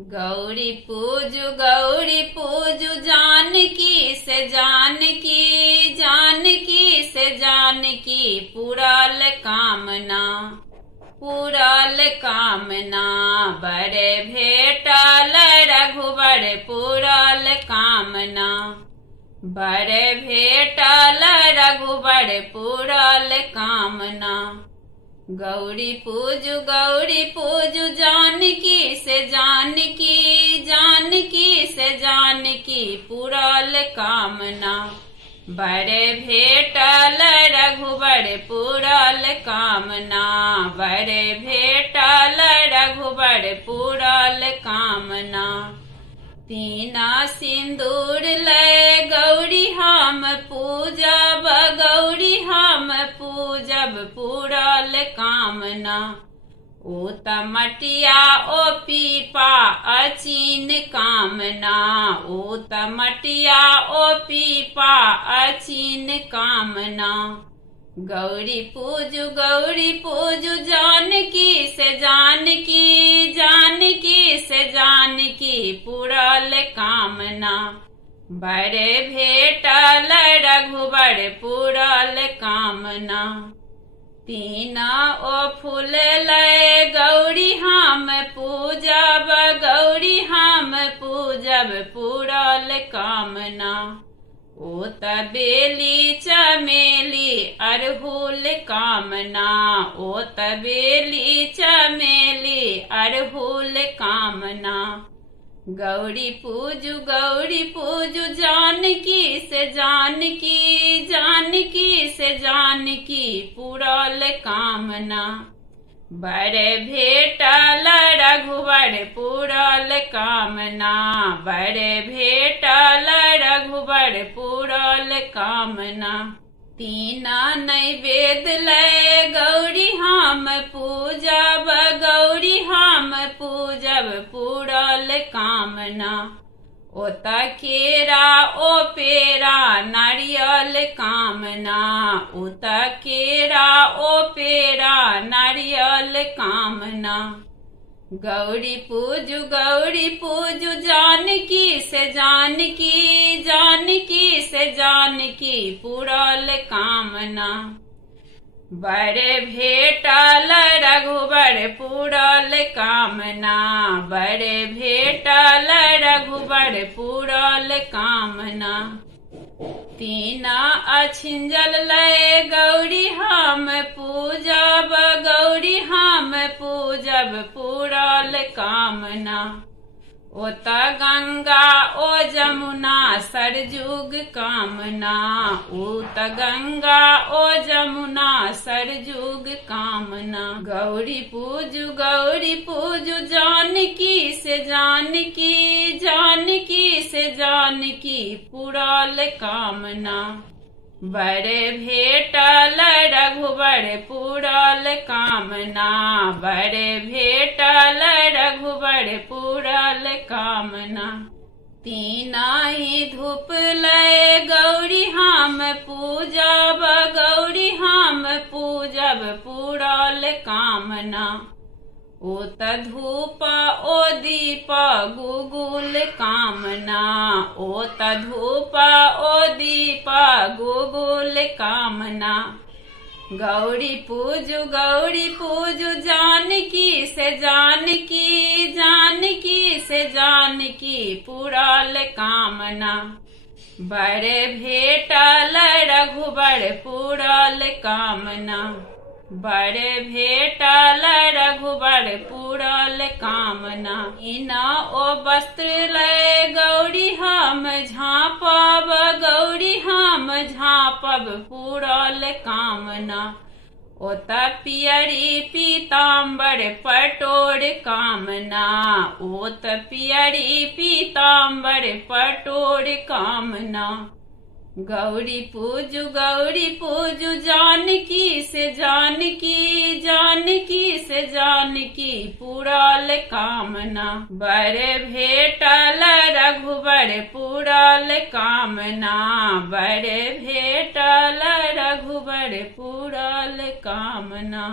गौरी पूजु जानकी से जानकी, जानकी से जानकी पुराल कामना, पुराल कामना। बड़े भेटल रघुबर पुराल कामना, बड़े भेटल रघुबर पुराल कामना। गौरी पूजु जानकी से जानकी, जानकी से जानकी पुराल कामना। बड़े भेटल रघुबर पुराल कामना, बड़े भेटल रघुबर पुराल कामना। तीना सिंदूर लय गौरी हम पूजब, गौरी हम पूजब पुराल कामना। ओ तमटिया ओ पीपा अचीन कामना, ओ तमटिया ओ पीपा अचीन कामना। गौरी पूजु जानकी से जानकी, जानकी से जानकी पुराल कामना। बड़े भेटल रघुबर पुराल कामना। तीना ओ फूल लय गौरी हम पूजब, गौरी हम पूजब पुराल कामना। ओ तबेली चमेली अरहुल कामना, ओ तबेली चमेली अरहुल कामना। गौरी पूजु जानकी से जानकी, जानकी से जानकी पुराल कामना। बड़े भेटल रघुबर पुराल कामना, बड़े भेटल रघुबर पुराल कामना। तीना नैवेद्य लय गौरी हम पूजब, गौरी हम पूजब पुराल कामना। ओ तकेरा ओ पेरा नारियल कामना, ओ तकेरा ओ पेरा नारियल कामना। गौरी पूजु जानकी से जानकी, जानकी से जानकी पुराल कामना। बड़े भेटल रघुबर पुराल कामना, बड़े भेटल रघुबर पुराल कामना। तीना अछिंजल लय गौरी हम पूजब, गौरी हम पूजब पुराल कामना। ओ गंगा ओ जमुना सरजुग कामना, ओ गंगा ओ जमुना सरजुग कामना। गौरी पूजु जानकी से जानकी, जानकी से जानकी पुराल कामना। बड़े भेटल रघुबर पुराल कामना, बड़े भेटल रघुबर पुराल कामना। तीना ही धूप लय गौरी हम पूजब, गौरी हम पूजब पुराल कामना। ओ धूप ओ दीप गुगुल कामना, ओ धूप ओ दीप गुगुल कामना। गौरी पूजु जानकी से जानकी, जानकी से जानकी पुराल कामना। बड़े भेटल रघुबर पुराल कामना, बड़े भेटल रघुबर पुराल कामना। इना ओ वस्त्र लय गौरी हम झाँपब, गौरी हम झाँपब पुराल कामना। ओ पियरी पीताम्बर पटोर कामना, ओ पियरी पीताम्बर पटोर कामना। गौरी पूजु जानकी से जानकी, जानकी से जानकी पुराल कामना। बड़े भेटल रघुबर पुराल कामना, बड़े भेटल रघुबर पुराल कामना।